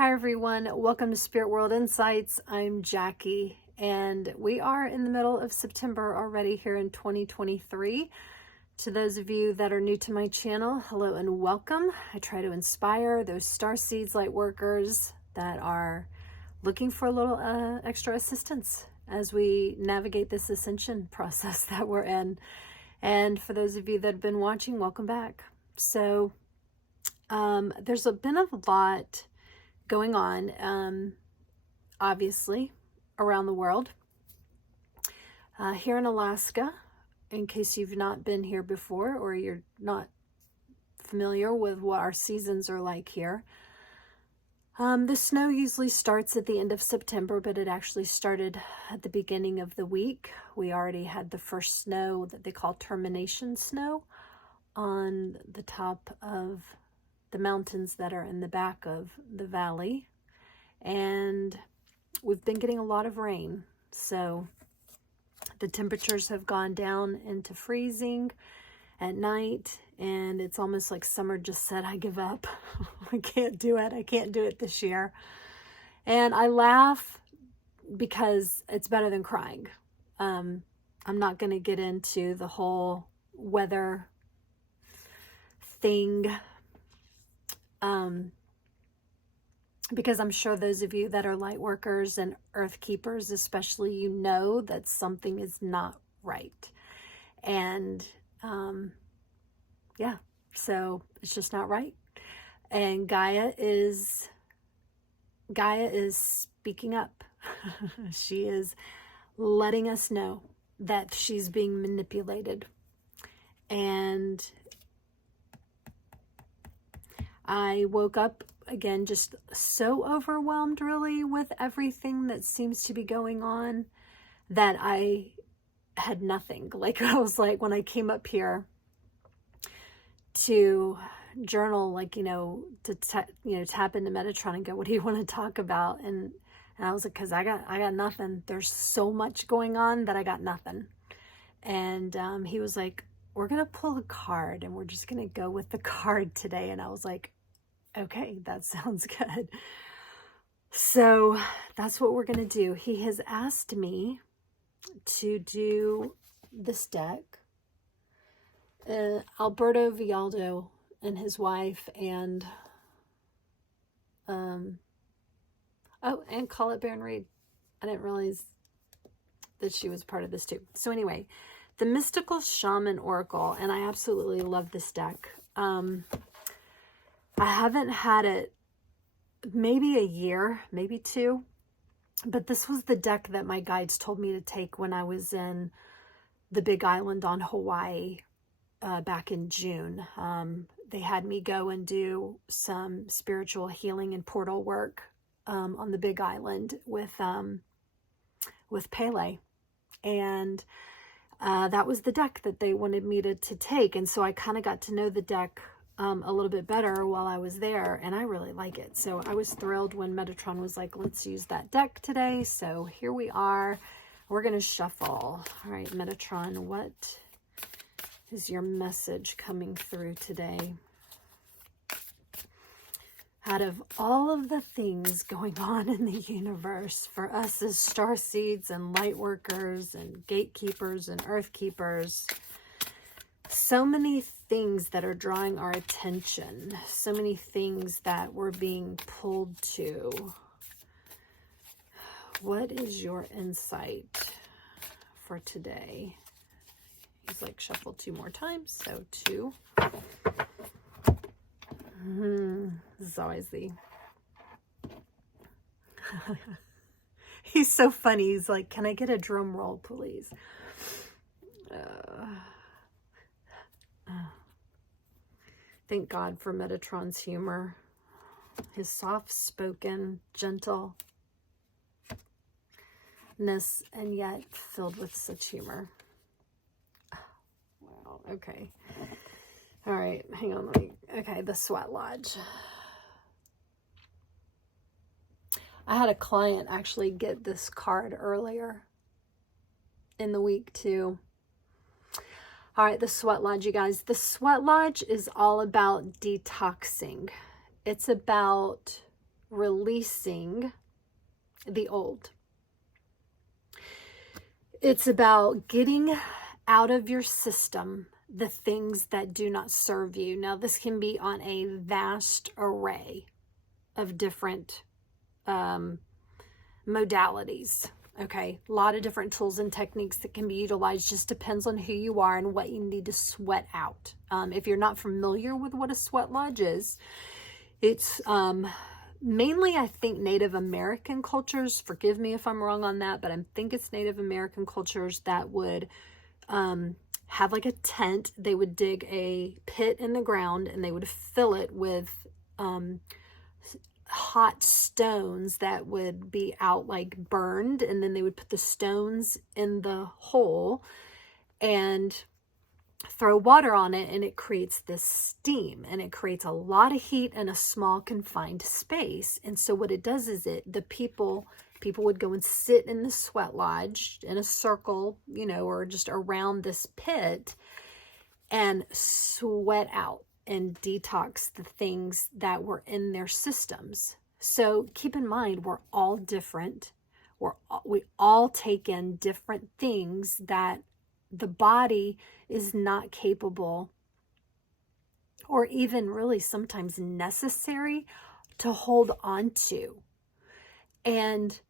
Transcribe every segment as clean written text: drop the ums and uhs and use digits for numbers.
Hi everyone, welcome to Spirit World Insights. I'm Jackie and we are in the middle of September already here in 2023. To those of you that are new to my channel, hello and welcome. I try to inspire those star seeds light workers that are looking for a little extra assistance as we navigate this ascension process that we're in. And for those of you that have been watching, welcome back. So there's been a lot going on, obviously, around the world. Here in Alaska, in case you've not been here before or you're not familiar with what our seasons are like here, the snow usually starts at the end of September, but it actually started at the beginning of the week. We already had the first snow that they call termination snow on the top of the mountains that are in the back of the valley, and we've been getting a lot of rain, so the temperatures have gone down into freezing at night, and it's almost like summer just said, I give up. I can't do it this year. And I laugh because it's better than crying. I'm not going to get into the whole weather thing, because I'm sure those of you that are light workers and earth keepers especially, you know that something is not right. And yeah, so it's just not right. And Gaia is speaking up. She is letting us know that she's being manipulated. And I woke up again just so overwhelmed really with everything that seems to be going on that I had nothing. Like I was like, when I came up here to journal, like, to tap into Metatron and go, what do you want to talk about? And I was like, cause I got nothing. There's so much going on that I got nothing. And he was like, we're going to pull a card and we're just going to go with the card today. And I was like, okay, that sounds good. So that's what we're going to do. He has asked me to do this deck. Alberto Villaldo and his wife and and Colette Baron Reed. I didn't realize that she was part of this too. So anyway, the Mystical Shaman Oracle, and I absolutely love this deck. I haven't had it maybe a year, maybe two, but this was the deck that my guides told me to take when I was in the Big Island on Hawaii back in June. They had me go and do some spiritual healing and portal work on the Big Island with Pele, and that was the deck that they wanted me to take. And so I kind of got to know the deck a little bit better while I was there, and I really like it. So I was thrilled when Metatron was like, let's use that deck today. So here we are. We're going to shuffle. All right, Metatron, what is your message coming through today? Out of all of the things going on in the universe for us as star seeds and light workers and gatekeepers and earth keepers, so many things that are drawing our attention, so many things that we're being pulled to. What is your insight for today? He's like shuffled 2 more times, so 2. This is always the... He's so funny. He's like, can I get a drum roll, please? Thank God for Metatron's humor. His soft-spoken, gentleness, and yet filled with such humor. Wow, okay. All right, hang on. Okay, the Sweat Lodge. I had a client actually get this card earlier in the week too. All right, the Sweat Lodge, you guys. The Sweat Lodge is all about detoxing. It's about releasing the old. It's about getting out of your system the things that do not serve you. Now, this can be on a vast array of different modalities. Okay, a lot of different tools and techniques that can be utilized. Just depends on who you are and what you need to sweat out. If you're not familiar with what a sweat lodge is, it's mainly, I think, Native American cultures. Forgive me if I'm wrong on that, but I think it's Native American cultures that would have like a tent. They would dig a pit in the ground and they would fill it with hot stones that would be out like burned, and then they would put the stones in the hole and throw water on it, and it creates this steam, and it creates a lot of heat in a small confined space. And so what it does is the people would go and sit in the sweat lodge in a circle, you know, or just around this pit and sweat out and detox the things that were in their systems. So keep in mind, we're all different. We all take in different things that the body is not capable, or even really sometimes necessary, to hold on to. And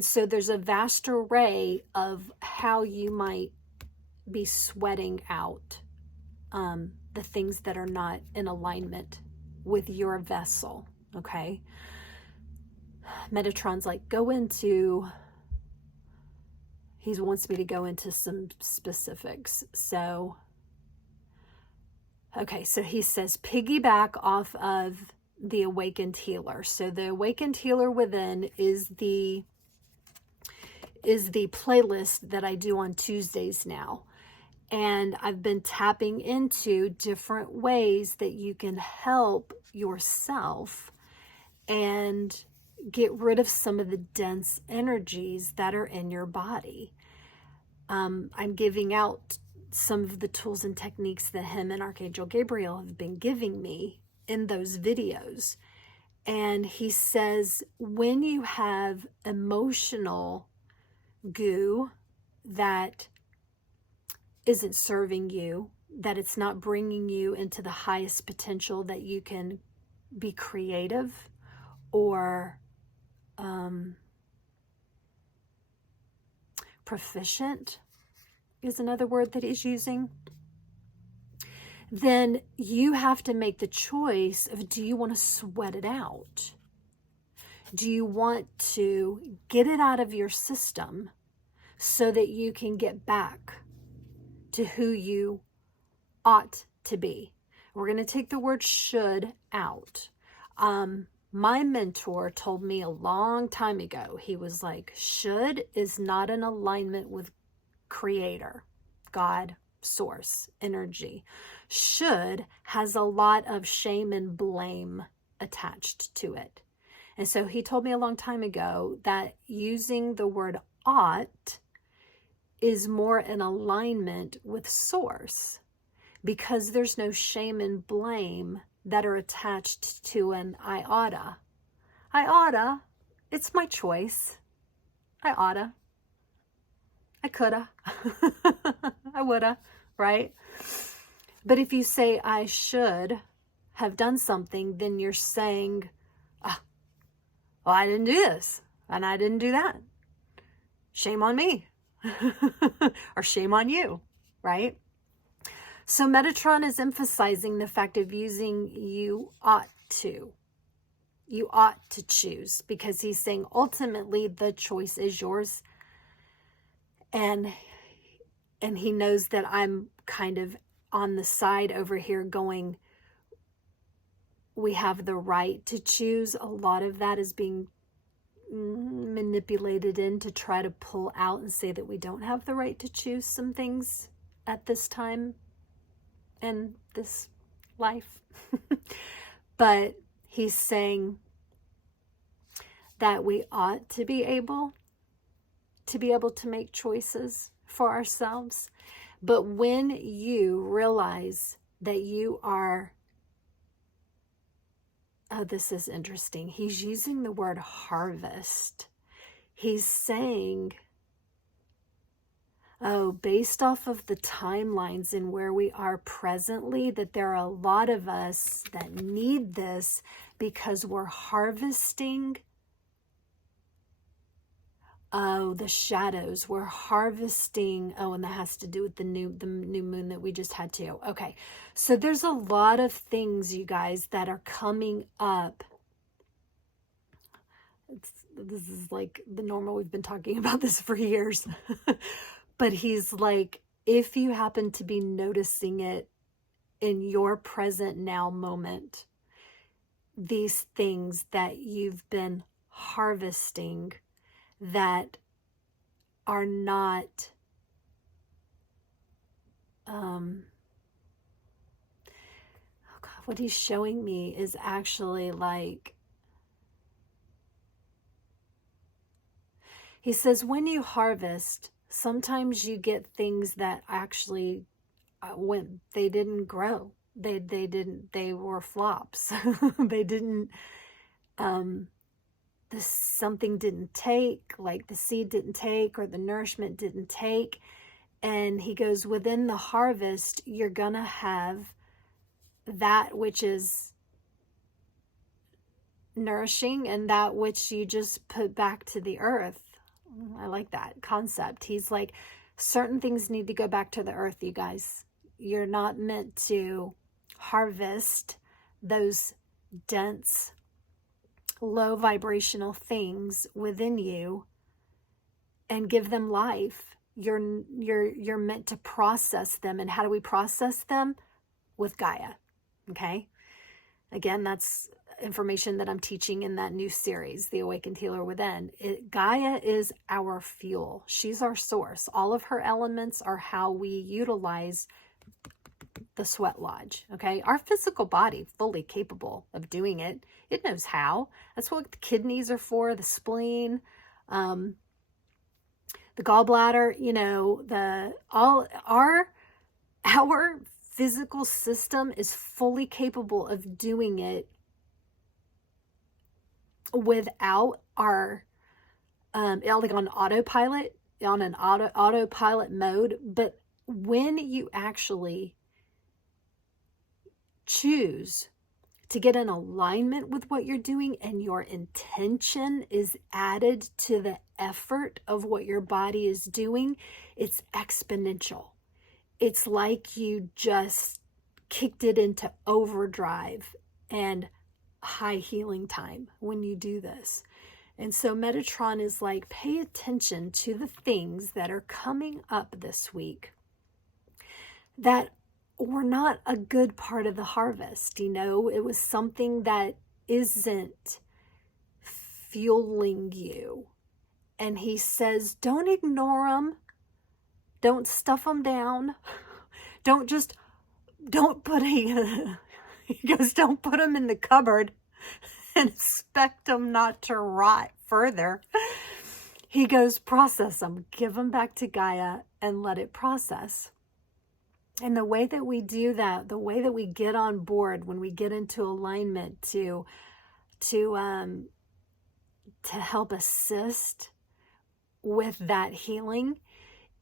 so there's a vast array of how you might be sweating out the things that are not in alignment with your vessel. Okay. Metatron's like, he wants me to go into some specifics. So, okay. So he says, piggyback off of the awakened healer. So the awakened healer within is the playlist that I do on Tuesdays now. And I've been tapping into different ways that you can help yourself and get rid of some of the dense energies that are in your body. I'm giving out some of the tools and techniques that him and Archangel Gabriel have been giving me in those videos. And he says, when you have emotional goo that isn't serving you, that it's not bringing you into the highest potential that you can be creative, or proficient is another word that he's using, then you have to make the choice of, do you want to sweat it out? Do you want to get it out of your system so that you can get back to who you ought to be? We're going to take the word should out. My mentor told me a long time ago, he was like, should is not in alignment with creator, God, source, energy. Should has a lot of shame and blame attached to it. And so he told me a long time ago that using the word ought is more in alignment with source, because there's no shame and blame that are attached to an I oughta. I oughta, it's my choice. I oughta. I coulda. I woulda, right? But if you say I should have done something, then you're saying, well, I didn't do this and I didn't do that. Shame on me. Or shame on you, right? So Metatron is emphasizing the fact of using you ought to. You ought to choose, because he's saying ultimately the choice is yours. And he knows that I'm kind of on the side over here going, we have the right to choose. A lot of that is being manipulated in to try to pull out and say that we don't have the right to choose some things at this time in this life. But he's saying that we ought to be able to make choices for ourselves. But when you realize that you are oh, this is interesting. He's using the word harvest. He's saying, oh, based off of the timelines and where we are presently, that there are a lot of us that need this because we're harvesting. Oh, the shadows. We're harvesting. Oh, and that has to do with the new moon that we just had too. Okay. So there's a lot of things, you guys, that are coming up. This is like the normal. We've been talking about this for years. But he's like, if you happen to be noticing it in your present now moment, these things that you've been harvesting that are not oh God, what he's showing me is actually like, he says, when you harvest, sometimes you get things that actually they didn't grow. They were flops. They didn't something didn't take, like the seed didn't take or the nourishment didn't take. And he goes, within the harvest, you're going to have that which is nourishing and that which you just put back to the earth. I like that concept. He's like, certain things need to go back to the earth, you guys. You're not meant to harvest those dense, low vibrational things within you and give them life. You're meant to process them. And how do we process them? With Gaia. Okay. Again, that's information that I'm teaching in that new series, The Awakened Healer Within. Gaia is our fuel. She's our source. All of her elements are how we utilize the sweat lodge. Okay. Our physical body, fully capable of doing it. It knows how. That's what the kidneys are for, the spleen, the gallbladder, you know, our physical system is fully capable of doing it without our, like on autopilot, on an autopilot mode. But when you actually choose to get in alignment with what you're doing and your intention is added to the effort of what your body is doing, it's exponential. It's like you just kicked it into overdrive and high healing time when you do this. And so Metatron is like, pay attention to the things that are coming up this week that were not a good part of the harvest. You know, it was something that isn't fueling you. And he says, don't ignore them. Don't stuff them down. Don't put he goes, don't put them in the cupboard and expect them not to rot further. He goes, process them, give them back to Gaia and let it process. And the way that we do that, the way that we get on board when we get into alignment to help assist with that healing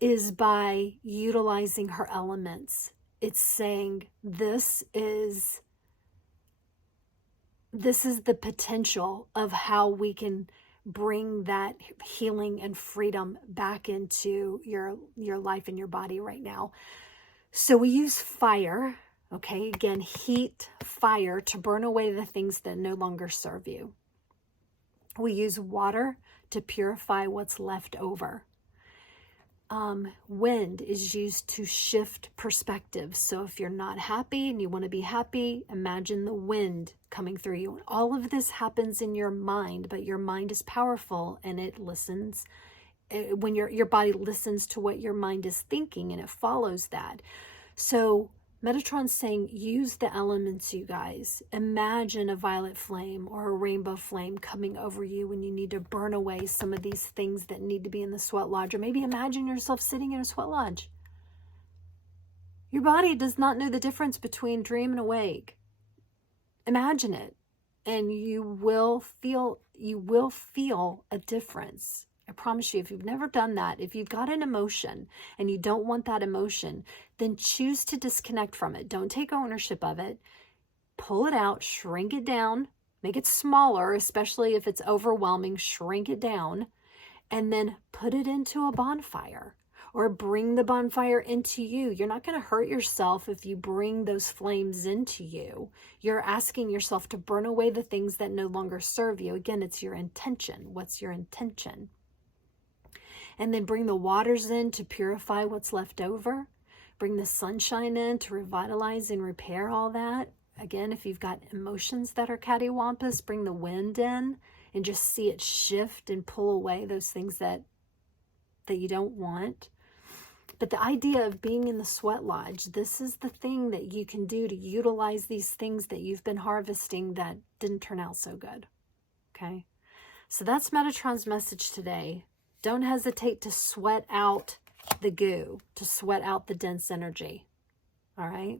is by utilizing her elements. It's saying this is the potential of how we can bring that healing and freedom back into your life and your body right now. So we use fire, okay? Again, heat, fire to burn away the things that no longer serve you. We use water to purify what's left over. Wind is used to shift perspective. So if you're not happy and you want to be happy, imagine the wind coming through you. All of this happens in your mind, but your mind is powerful and it listens. When your body listens to what your mind is thinking and it follows that. So Metatron's saying, use the elements, you guys. Imagine a violet flame or a rainbow flame coming over you when you need to burn away some of these things that need to be in the sweat lodge. Or maybe imagine yourself sitting in a sweat lodge. Your body does not know the difference between dream and awake. Imagine it. and you will feel a difference. I promise you, if you've never done that, if you've got an emotion and you don't want that emotion, then choose to disconnect from it. Don't take ownership of it. Pull it out, shrink it down, make it smaller, especially if it's overwhelming, shrink it down, and then put it into a bonfire or bring the bonfire into you. You're not going to hurt yourself if you bring those flames into you. You're asking yourself to burn away the things that no longer serve you. Again, it's your intention. What's your intention? And then bring the waters in to purify what's left over. Bring the sunshine in to revitalize and repair all that. Again, if you've got emotions that are cattywampus, bring the wind in and just see it shift and pull away those things that you don't want. But the idea of being in the sweat lodge, this is the thing that you can do to utilize these things that you've been harvesting that didn't turn out so good. Okay? So that's Metatron's message today. Don't hesitate to sweat out the goo, to sweat out the dense energy. All right?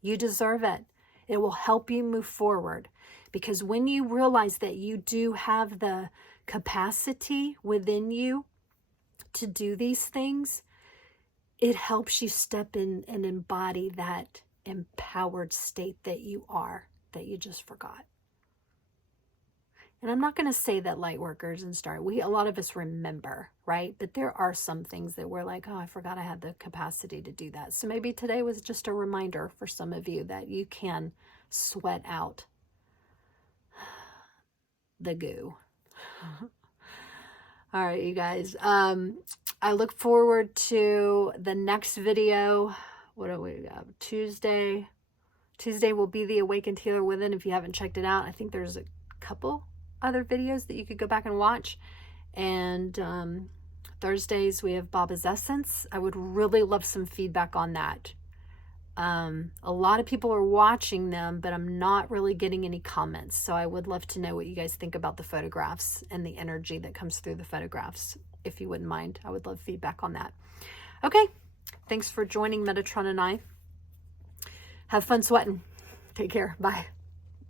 You deserve it. It will help you move forward, because when you realize that you do have the capacity within you to do these things, it helps you step in and embody that empowered state that you are, that you just forgot. And I'm not going to say that light workers and a lot of us remember, right? But there are some things that we're like, oh, I forgot I had the capacity to do that. So maybe today was just a reminder for some of you that you can sweat out the goo. All right, you guys. I look forward to the next video. What do we got? Tuesday. Tuesday will be the Awakened Healer Within. If you haven't checked it out, I think there's a couple other videos that you could go back and watch. And Thursdays we have Baba's Essence. I would really love some feedback on that. A lot of people are watching them, but I'm not really getting any comments. So I would love to know what you guys think about the photographs and the energy that comes through the photographs. If you wouldn't mind, I would love feedback on that. Okay. Thanks for joining Metatron and I. Have fun sweating. Take care. Bye.